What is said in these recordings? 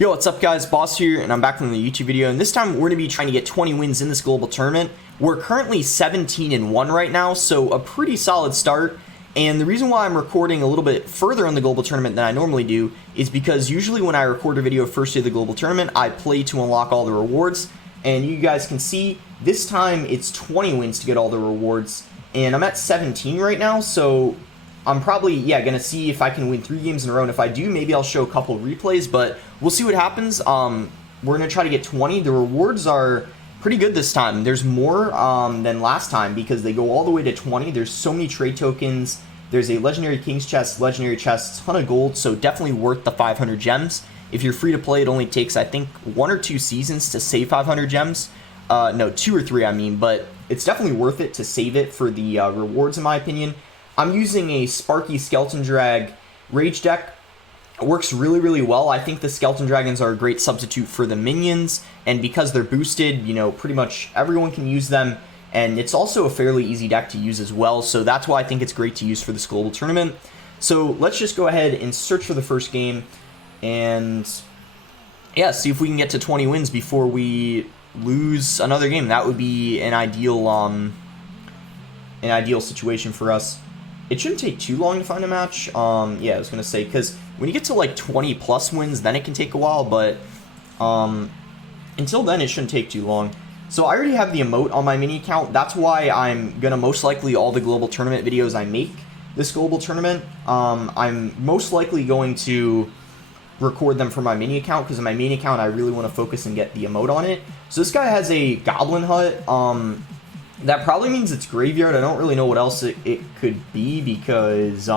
Yo, what's up guys, Boss here, and I'm back from the YouTube video, and this time we're going to be trying to get 20 wins in this global tournament. We're currently 17-1 right now, so a pretty solid start, and the reason why I'm recording a little bit further in the global tournament than I normally do is because usually when I record a video first day of the global tournament, I play to unlock all the rewards, and you guys can see this time it's 20 wins to get all the rewards, and I'm at 17 right now, so I'm probably, going to see if I can win 3 games in a row, and if I do, maybe I'll show a couple replays, but we'll see what happens. We're going to try to get 20. The rewards are pretty good this time. There's more than last time because they go all the way to 20. There's so many trade tokens. There's a Legendary King's Chest, Legendary Chest, ton of gold, so definitely worth the 500 gems. If you're free to play, it only takes, I think, 1 or 2 seasons to save 500 gems. No, 2 or 3, I mean, but it's definitely worth it to save it for the rewards, in my opinion. I'm using a Sparky Skeleton Drag Rage deck. It works really, really well. I think the Skeleton Dragons are a great substitute for the minions, and because they're boosted, you know, pretty much everyone can use them, and it's also a fairly easy deck to use as well, so that's why I think it's great to use for this global tournament. So let's just go ahead and search for the first game, and yeah, see if we can get to 20 wins before we lose another game. That would be an ideal situation for us. It shouldn't take too long to find a match. Yeah, I was going to say, because when you get to like 20 plus wins, then it can take a while, but until then, it shouldn't take too long. So I already have the emote on my mini account. That's why I'm going to most likely, all the global tournament videos I make this global tournament, I'm most likely going to record them for my mini account, because in my mini account, I really want to focus and get the emote on it. So this guy has a Goblin Hut. That probably means it's Graveyard. I don't really know what else it could be because,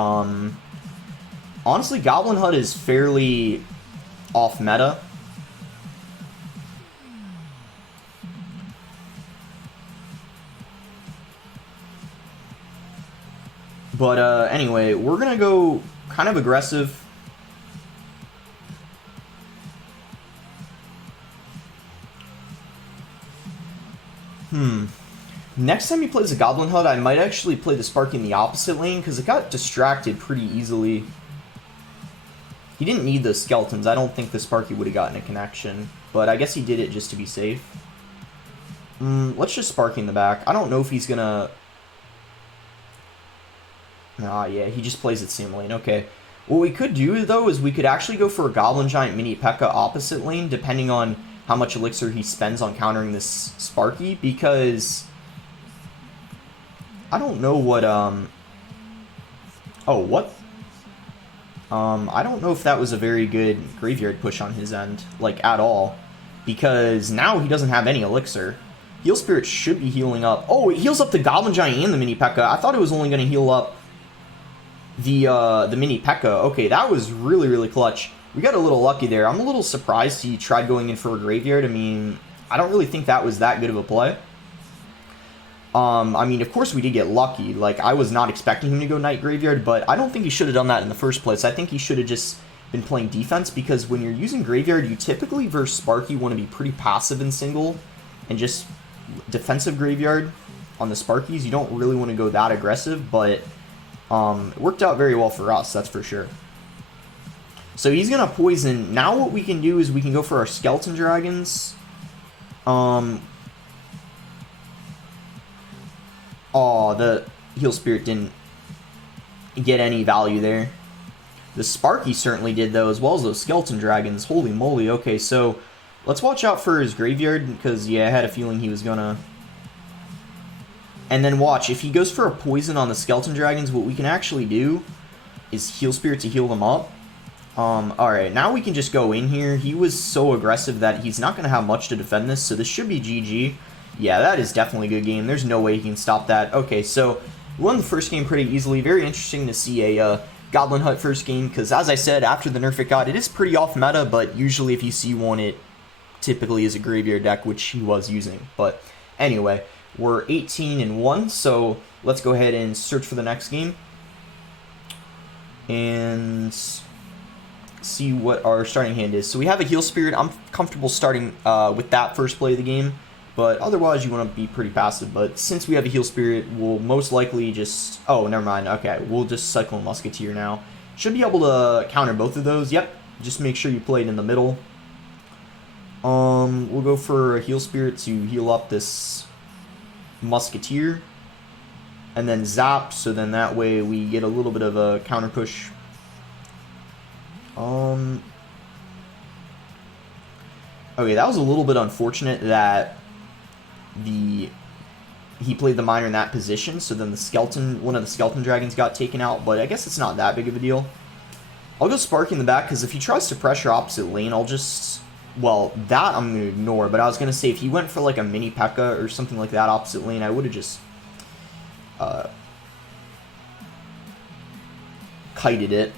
honestly, Goblin Hut is fairly off-meta. But, anyway, we're going to go kind of aggressive. Next time he plays a Goblin Hut, I might actually play the Sparky in the opposite lane, because it got distracted pretty easily. He didn't need those skeletons. I don't think the Sparky would have gotten a connection, but I guess he did it just to be safe. Let's just Sparky in the back. I don't know if he's gonna... Ah, yeah, he just plays it same lane. Okay. What we could do, though, is we could actually go for a Goblin Giant Mini P.E.K.K.A. opposite lane, depending on how much elixir he spends on countering this Sparky, because I don't know what, oh, what? I don't know if that was a very good Graveyard push on his end, like, at all, because now he doesn't have any elixir. Heal Spirit should be healing up. Oh, it heals up the Goblin Giant and the Mini P.E.K.K.A. I thought it was only going to heal up the Mini P.E.K.K.A. Okay, that was really, really clutch. We got a little lucky there. I'm a little surprised he tried going in for a Graveyard. I mean, I don't really think that was that good of a play. I mean, of course we did get lucky. Like, I was not expecting him to go Knight Graveyard, but I don't think he should have done that in the first place. I think he should have just been playing defense, because when you're using Graveyard, you typically, versus Sparky, want to be pretty passive in single, and just defensive Graveyard on the Sparkies. You don't really want to go that aggressive, but it worked out very well for us, that's for sure. So he's going to poison. Now what we can do is we can go for our Skeleton Dragons. Oh, the Heal Spirit didn't get any value there. The Sparky certainly did, though, as well as those Skeleton Dragons. Holy moly. Okay, so let's watch out for his Graveyard, because, yeah, I had a feeling he was going to... And then watch, if he goes for a poison on the Skeleton Dragons, what we can actually do is Heal Spirit to heal them up. Alright, now we can just go in here. He was so aggressive that he's not going to have much to defend this, so this should be GG. Yeah, that is definitely a good game. There's no way he can stop that. Okay, so we won the first game pretty easily. Very interesting to see a Goblin Hut first game, because as I said, after the nerf it got, it is pretty off meta, but usually if you see one, it typically is a Graveyard deck, which he was using. But anyway, we're 18-1, so let's go ahead and search for the next game. And see what our starting hand is. So we have a Heal Spirit. I'm comfortable starting with that first play of the game, but otherwise you want to be pretty passive. But since we have a Heal Spirit, we'll most likely just... Oh, never mind. Okay, we'll just cycle Musketeer now. Should be able to counter both of those. Yep, just make sure you play it in the middle. We'll go for a heal spirit to heal up this musketeer. And then zap, so then that way we get a little bit of a counter push. Okay, that was a little bit unfortunate that he played the miner in that position, so then one of the skeleton dragons got taken out, but I guess it's not that big of a deal. I'll go Sparky in the back, because if he tries to pressure opposite lane, I'll just... Well, that I'm going to ignore, but I was going to say if he went for like a mini P.E.K.K.A. or something like that opposite lane, I would have just... kited it.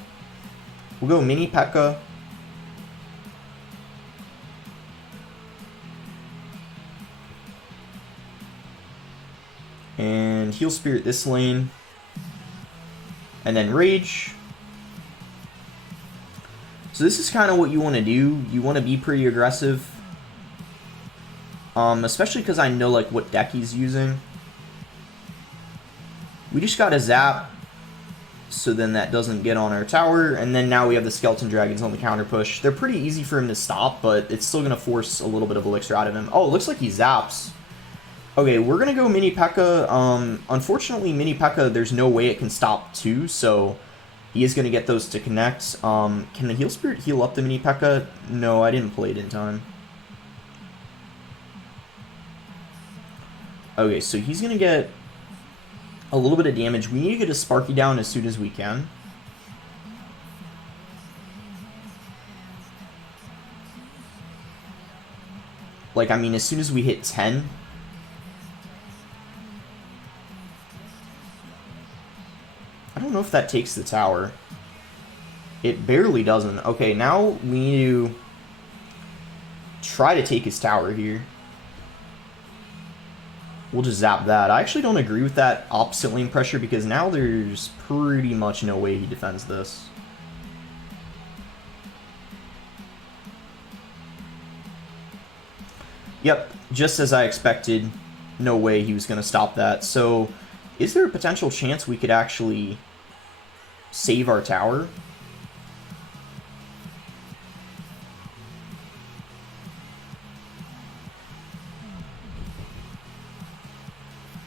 We'll go mini P.E.K.K.A. And heal spirit this lane. And then rage. So this is kind of what you want to do. You want to be pretty aggressive. Especially because I know like what deck he's using. We just got a zap. So then that doesn't get on our tower. And then now we have the skeleton dragons on the counter push. They're pretty easy for him to stop, but it's still going to force a little bit of elixir out of him. Oh, it looks like he zaps. Okay, we're going to go mini P.E.K.K.A. Unfortunately, mini P.E.K.K.A. there's no way it can stop two, so he is going to get those to connect. Can the heal spirit heal up the mini P.E.K.K.A.? No, I didn't play it in time. Okay, so he's going to get a little bit of damage. We need to get a Sparky down as soon as we can. Like, I mean, as soon as we hit 10... I don't know if that takes the tower. It barely doesn't. Okay, now we need to try to take his tower here. We'll just zap that. I actually don't agree with that opposite lane pressure because now there's pretty much no way he defends this. Yep, just as I expected, no way he was going to stop that. So, is there a potential chance we could actually save our tower?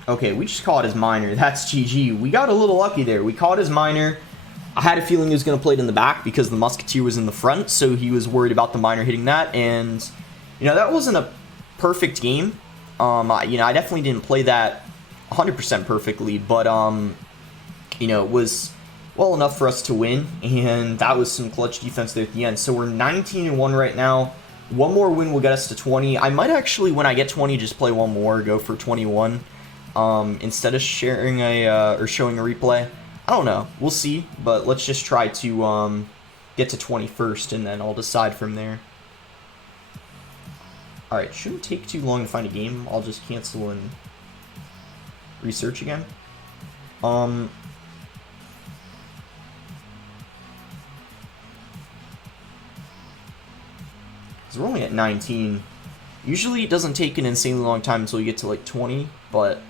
Okay, we just caught his miner. That's GG. We got a little lucky there. We caught his miner. I had a feeling he was going to play it in the back because the musketeer was in the front, so he was worried about the miner hitting that. And, you know, that wasn't a perfect game. I definitely didn't play that 100% perfectly, but, you know, it was well enough for us to win, and that was some clutch defense there at the end. So we're 19-1 right now. One more win will get us to 20. I might actually, when I get 20, just play one more, go for 21. Instead of sharing or showing a replay. I don't know. We'll see, but let's just try to get to 20 first, and then I'll decide from there. Alright, shouldn't take too long to find a game. I'll just cancel and research again. Because we're only at 19. Usually it doesn't take an insanely long time until you get to like 20, but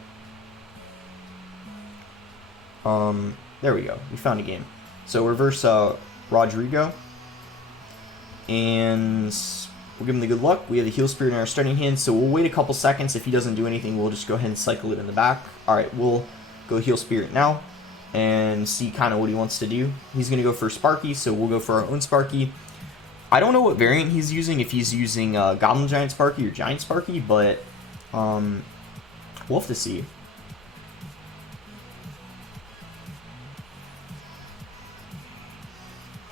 there we go. We found a game. So reverse Rodrigo, and we'll give him the good luck. We have the heal spirit in our starting hand, so we'll wait a couple seconds. If he doesn't do anything, we'll just go ahead and cycle it in the back. Alright, we'll go heal spirit now and see kind of what he wants to do. He's going to go for Sparky, so we'll go for our own Sparky. I don't know what variant he's using, if he's using Goblin Giant Sparky or Giant Sparky, but we'll have to see.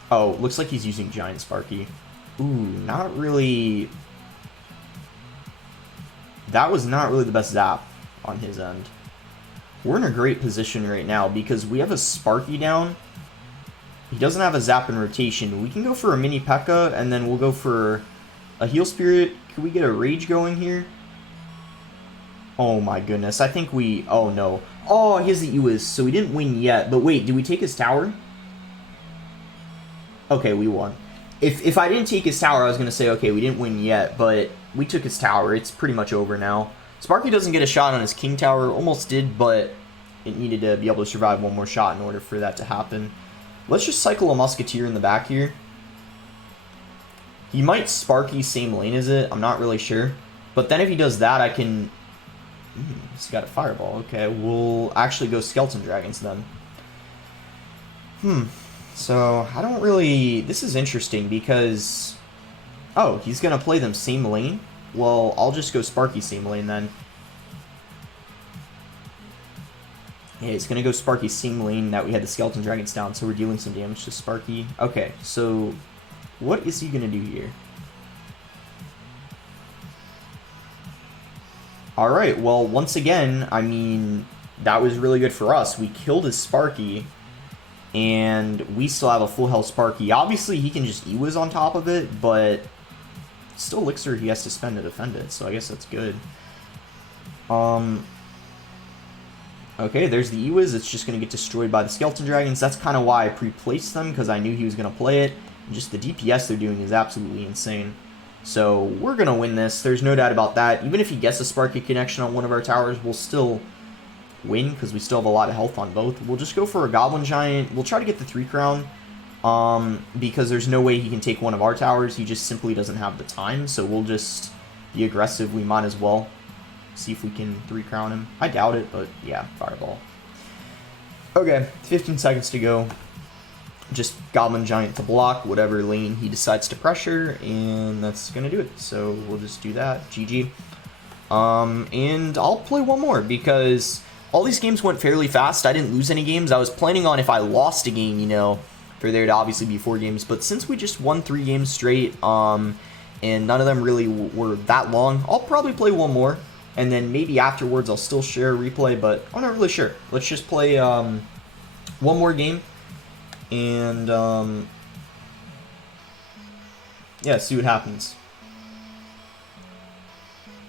Oh, looks like he's using Giant Sparky. Ooh, not really... That was not really the best zap on his end. We're in a great position right now because we have a Sparky down. He doesn't have a zap in rotation. We can go for a mini P.E.K.K.A. and then we'll go for a heal spirit. Can we get a rage going here? Oh my goodness. I think we... Oh no. Oh, he has the Uis, so we didn't win yet. But wait, did we take his tower? Okay, we won. If I didn't take his tower, I was going to say, okay, we didn't win yet, but we took his tower. It's pretty much over now. Sparky doesn't get a shot on his king tower. Almost did, but it needed to be able to survive one more shot in order for that to happen. Let's just cycle a musketeer in the back here. He might Sparky same lane as it. I'm not really sure. But then if he does that, I can... he's got a Fireball. Okay, we'll actually go Skeleton Dragons then. So, I don't really... This is interesting because... Oh, he's going to play them same lane? Well, I'll just go Sparky same lane then. Yeah, he's going to go Sparky same lane. Now we had the Skeleton Dragons down, so we're dealing some damage to Sparky. Okay, so what is he going to do here? Alright, well, once again, I mean, that was really good for us. We killed his Sparky, and we still have a full health Sparky. Obviously, he can just E-Wiz on top of it, but still Elixir he has to spend to defend it, so I guess that's good. Okay, there's the E-Wiz. It's just going to get destroyed by the Skeleton Dragons. That's kind of why I pre-placed them, because I knew he was going to play it. And just the DPS they're doing is absolutely insane. So we're going to win this. There's no doubt about that. Even if he gets a Sparky connection on one of our towers, we'll still win, because we still have a lot of health on both. We'll just go for a Goblin Giant. We'll try to get the 3 crown, because there's no way he can take one of our towers. He just simply doesn't have the time. So we'll just be aggressive. We might as well. See if we can 3 crown him. I doubt it, but yeah, Fireball. Okay, 15 seconds to go. Just Goblin Giant to block whatever lane he decides to pressure, and that's gonna do it. So we'll just do that. GG. And I'll play one more because all these games went fairly fast. I didn't lose any games. I was planning on if I lost a game, you know, for there to obviously be 4 games. But since we just won 3 games straight, and none of them really were that long, I'll probably play one more. And then maybe afterwards I'll still share a replay, but I'm not really sure. Let's just play one more game. And yeah, see what happens.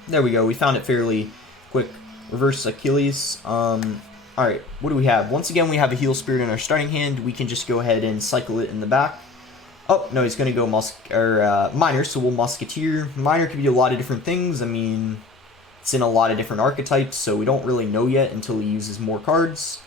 There we go. We found it fairly quick. Reverse Achilles. Alright, what do we have? Once again, we have a Heal Spirit in our starting hand. We can just go ahead and cycle it in the back. Oh, no, he's going to go Miner, so we'll Musketeer. Miner can do a lot of different things. I mean... It's in a lot of different archetypes, so we don't really know yet until he uses more cards.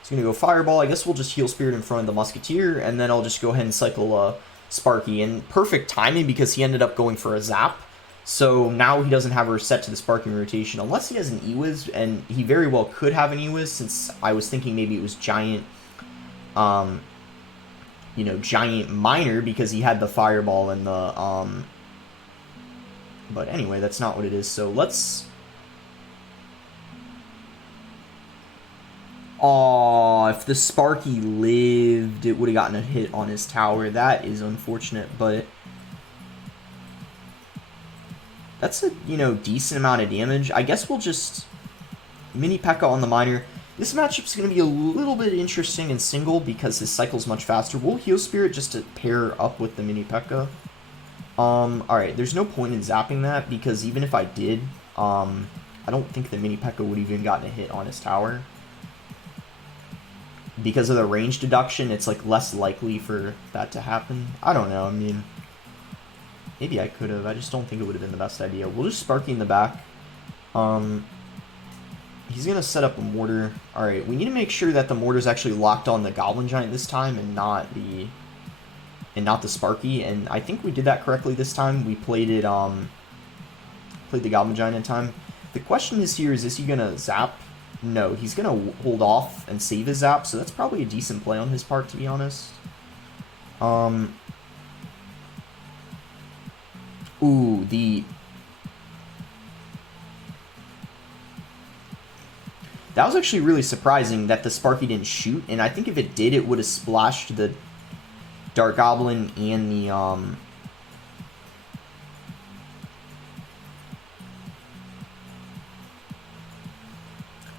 He's going to go Fireball. I guess we'll just Heal Spirit in front of the Musketeer, and then I'll just go ahead and cycle Sparky. And perfect timing because he ended up going for a Zap. So now he doesn't have a reset to the Sparky rotation, unless he has an E-Wiz, and he very well could have an E-Wiz, since I was thinking maybe it was Giant, you know, Giant Miner, because he had the Fireball and the, but anyway, that's not what it is, so let's... Aw, if the Sparky lived, it would have gotten a hit on his tower. That is unfortunate, but that's a, you know, decent amount of damage. I guess we'll just Mini P.E.K.K.A. on the Miner. This matchup's going to be a little bit interesting in single because his cycle's much faster. We'll Heal Spirit just to pair up with the Mini P.E.K.K.A. Alright, there's no point in zapping that because even if I did, I don't think the Mini P.E.K.K.A. would even gotten a hit on his tower. Because of the range deduction, it's like less likely for that to happen. I don't know, I mean, maybe I could have. I just don't think it would have been the best idea. We'll just Sparky in the back. He's going to set up a Mortar. Alright, we need to make sure that the Mortar's actually locked on the Goblin Giant this time and not the Sparky. And I think we did that correctly this time. We played it, played the Goblin Giant in time. The question is here, is he going to zap? No, he's going to hold off and save his zap, so that's probably a decent play on his part, to be honest. Ooh, that was actually really surprising that the Sparky didn't shoot, and I think if it did, it would have splashed the Dark Goblin and the,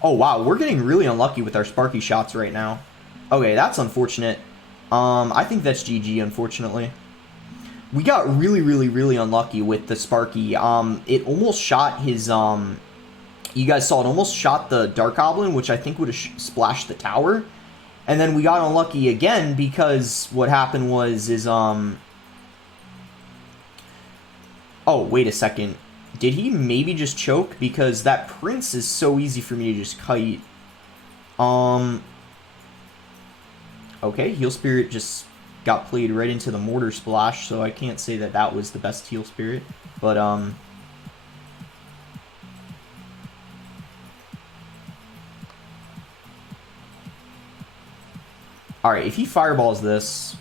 Oh, wow, we're getting really unlucky with our Sparky shots right now. Okay, that's unfortunate. I think that's GG, unfortunately. We got really, really, really unlucky with the Sparky. It almost shot his, you guys saw it almost shot the Dark Goblin, which I think would have splashed the tower. And then we got unlucky again because what happened was, oh, wait a second. Did he maybe just choke? Because that Prince is so easy for me to just kite. Okay, Heal Spirit just got played right into the Mortar Splash, so I can't say that that was the best Teal Spirit. But, alright, if he fireballs this...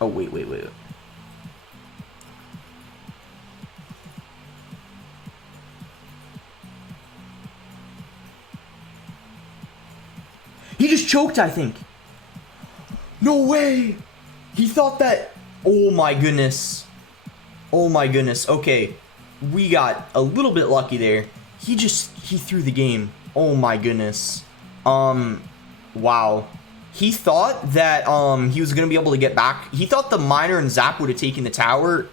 Oh, wait. He just choked, I think. No way! He thought that... Oh my goodness. Oh my goodness. Okay. We got a little bit lucky there. He threw the game. Oh my goodness. Wow. He thought that he was going to be able to get back. He thought the Miner and Zap would have taken the tower,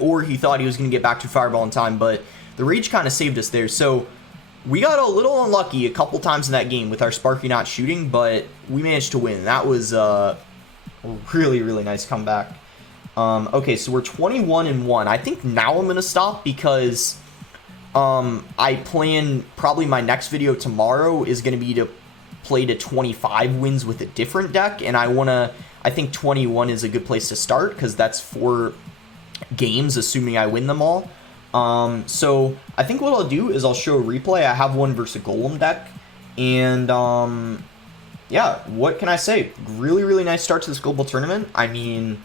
or he thought he was going to get back to Fireball in time, but the Rage kind of saved us there. So we got a little unlucky a couple times in that game with our Sparky not shooting, but we managed to win. That was a really, really nice comeback. Okay, so we're 21-1. I think now I'm going to stop because I plan probably my next video tomorrow is going to be to play to 25 wins with a different deck, and I think 21 is a good place to start because that's 4 games, assuming I win them all. So I think what I'll do is I'll show a replay. I have one versus a Golem deck, and yeah, what can I say? Really, really nice start to this global tournament. I mean,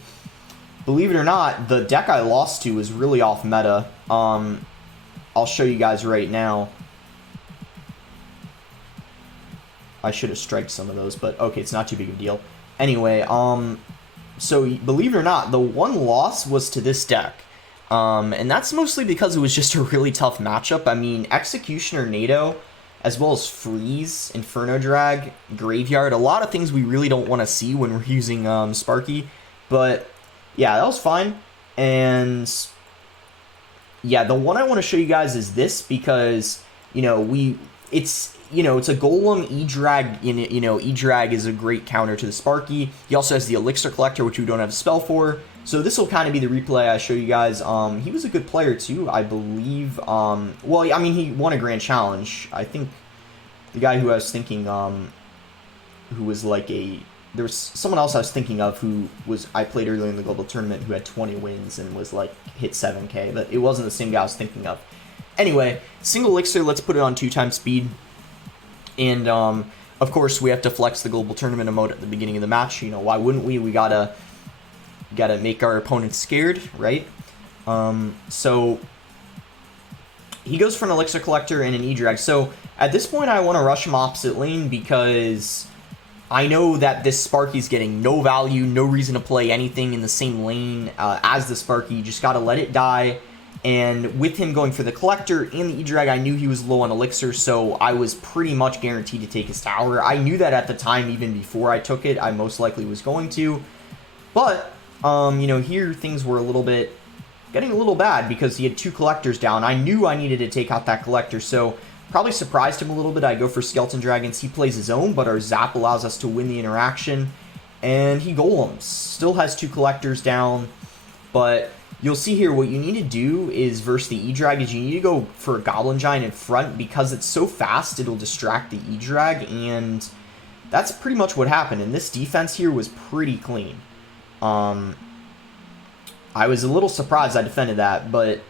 believe it or not, the deck I lost to is really off meta. I'll show you guys right now. I should have striked some of those, but okay, it's not too big of a deal. Anyway, so believe it or not, the one loss was to this deck. And that's mostly because it was just a really tough matchup. I mean, Executioner, NATO, as well as Freeze, Inferno Drag, Graveyard, a lot of things we really don't want to see when we're using Sparky. But yeah, that was fine. And yeah, the one I want to show you guys is this because, you know, it's a Golem E-Drag. E-Drag is a great counter to the Sparky. He also has the Elixir Collector, which we don't have a spell for. So this will kind of be the replay I show you guys. He was a good player too, I believe. Well, I mean, he won a Grand Challenge. I think the guy who I was thinking, who was like there was someone else I was thinking of I played earlier in the global tournament who had 20 wins and was like hit 7K, but it wasn't the same guy I was thinking of. Anyway, single Elixir, let's put it on 2x speed. And, of course, we have to flex the global tournament emote at the beginning of the match. You know, why wouldn't we? We gotta make our opponents scared, right? So he goes for an Elixir Collector and an E-Drag. So at this point, I want to rush him opposite lane because I know that this Sparky's getting no value, no reason to play anything in the same lane as the Sparky. You just gotta let it die. And with him going for the Collector and the E-Drag, I knew he was low on Elixir, so I was pretty much guaranteed to take his tower. I knew that at the time, even before I took it, I most likely was going to. But, you know, here things were getting a little bad because he had 2 Collectors down. I knew I needed to take out that Collector, so probably surprised him a little bit. I go for Skeleton Dragons. He plays his own, but our Zap allows us to win the interaction. And he Golems. Still has 2 Collectors down, but you'll see here what you need to do is versus the E-Drag is you need to go for a Goblin Giant in front because it's so fast it'll distract the E-Drag, and that's pretty much what happened. And this defense here was pretty clean. I was a little surprised I defended that, but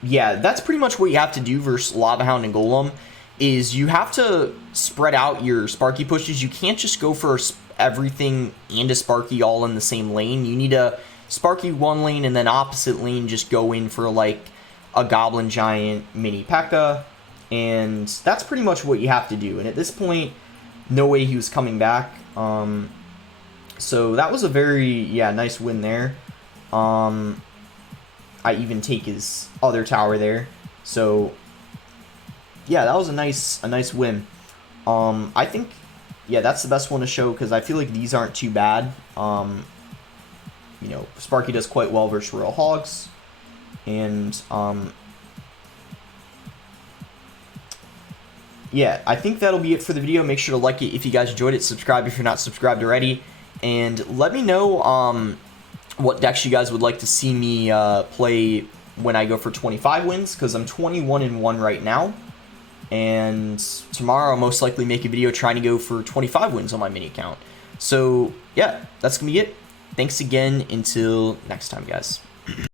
yeah, that's pretty much what you have to do versus Lava Hound and Golem is you have to spread out your Sparky pushes. You can't just go for everything and a Sparky all in the same lane. You need to Sparky one lane and then opposite lane just go in for like a Goblin Giant mini P.E.K.K.A. And that's pretty much what you have to do. And at this point, no way he was coming back. So that was a very, nice win there. I even take his other tower there. So yeah, that was a nice win. I think, that's the best one to show because I feel like these aren't too bad. You know, Sparky does quite well versus Royal Hogs. And, yeah, I think that'll be it for the video. Make sure to like it if you guys enjoyed it. Subscribe if you're not subscribed already. And let me know what decks you guys would like to see me play when I go for 25 wins, because I'm 21-1 right now. And tomorrow I'll most likely make a video trying to go for 25 wins on my mini account. So yeah, that's gonna be it. Thanks again. Until next time, guys.